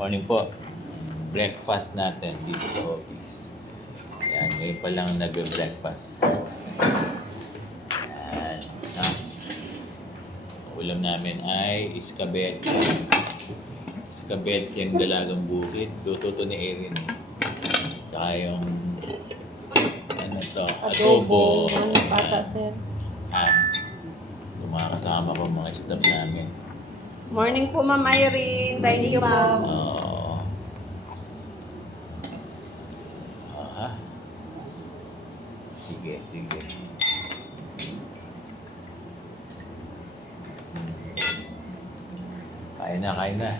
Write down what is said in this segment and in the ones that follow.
Morning po. Breakfast natin dito sa office. Yan, ngayon pa lang nag-breakfast. Yan. Ulam namin ay iskabetsi. Iskabetsi ang dalagang bukid. Luto to ni Erin. Tsaka yung ano to, adobo. Ano pata, sir? Yung mga kasama ko, mga staff namin. Morning po, Ma'am Irene. Thank you po. Aha. Sige, sige. Kain na, kain na.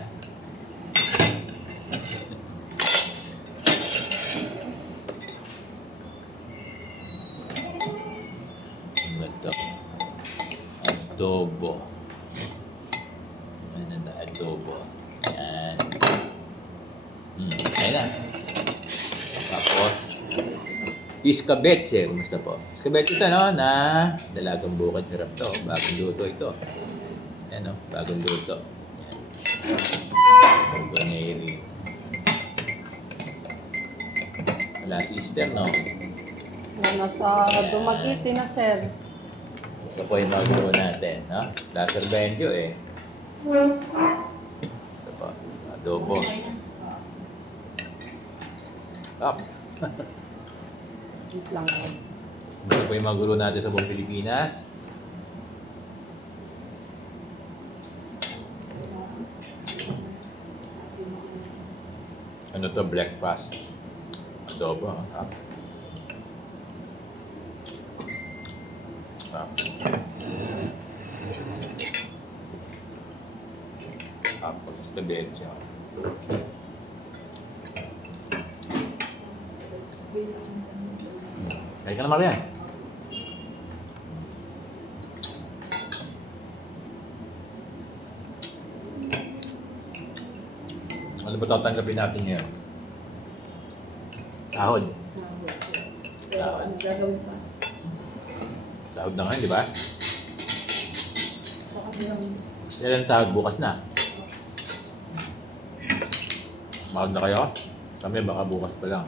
Ito. Adobo. Ano na, adobo. Yan. Kain na. Tapos, iskabetsi. Kumusta po? Iskabetsi ito, no? Na dalagang bukid. Sarap to. Bagong luto ito. Yan, no? Bagong luto. Yan. Luto ni Eri. Wala sister, no? Ano sa Dumaguete na, sir? Ito po yung magawa natin, no? Laser benjo, eh. Ito po. Adobo. Up. Wait lang. Ito po yung magulo natin sa buong Pilipinas. Ano to? Breakfast. Adobo. Tapos iskabetsi. Kaya ka na, Maria. Ano ba tatanggapin natin ngayon? Sahod. Sahod. Sahod na ngayon, di ba? Kailan sahod? Bukas na. Mahal na kayo? Kami baka bukas pa lang.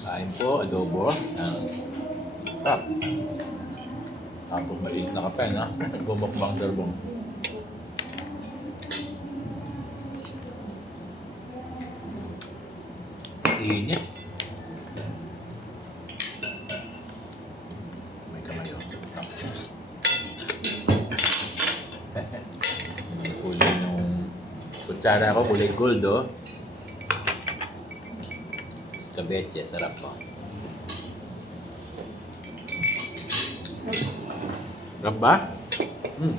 Kain po, adobo. Tap. Tapos maliit na kape, no? Bumukbang serbong. Init. May kamay, oh. Kulay nung kutsara ko, kulay gold, oh. Iskabetsi, sarap po. Sarap ba?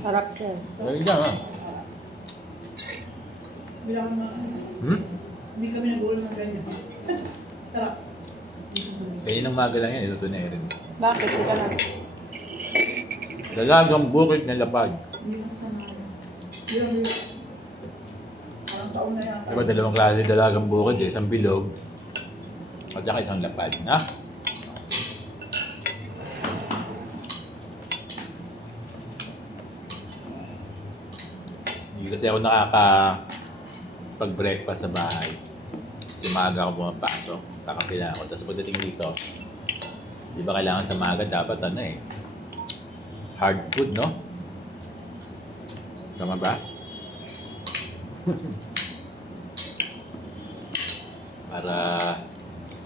Sarap, sir. Lagi dyan, ha? Bilang na, hindi kami nag-uul ng ganyan. Sarap. Kaya ng maga lang yan, iluto na Erin. Bakit? Ika lang. Dalagang bukid na lapad. Hindi ko sana. Bilang parang taon na yan. Diba dalawang klase dalagang bukid, eh. Isang bilog at saka isang lapad, na? Hindi kasi ako pag-breakfast sa bahay. Kasi maaga ako pumapasok, kakapila ako. Tapos pagdating dito, di ba kailangan sa maaga dapat ano eh, hard food, no? Tama ba? Para,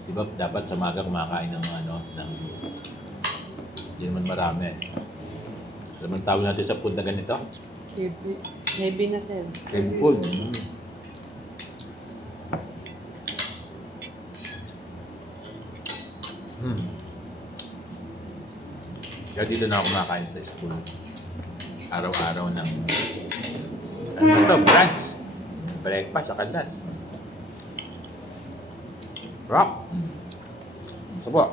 di ba dapat sa maaga kumakain ng ano, ng, hindi naman marami. Ano man tawag natin sa food na ganito? Heavy na, sir. Heavy food. Kaya dito na ako kumakain sa school. Araw-araw ng ano ito? Brunch. Breakfast sa kalas. Rock. Sabo.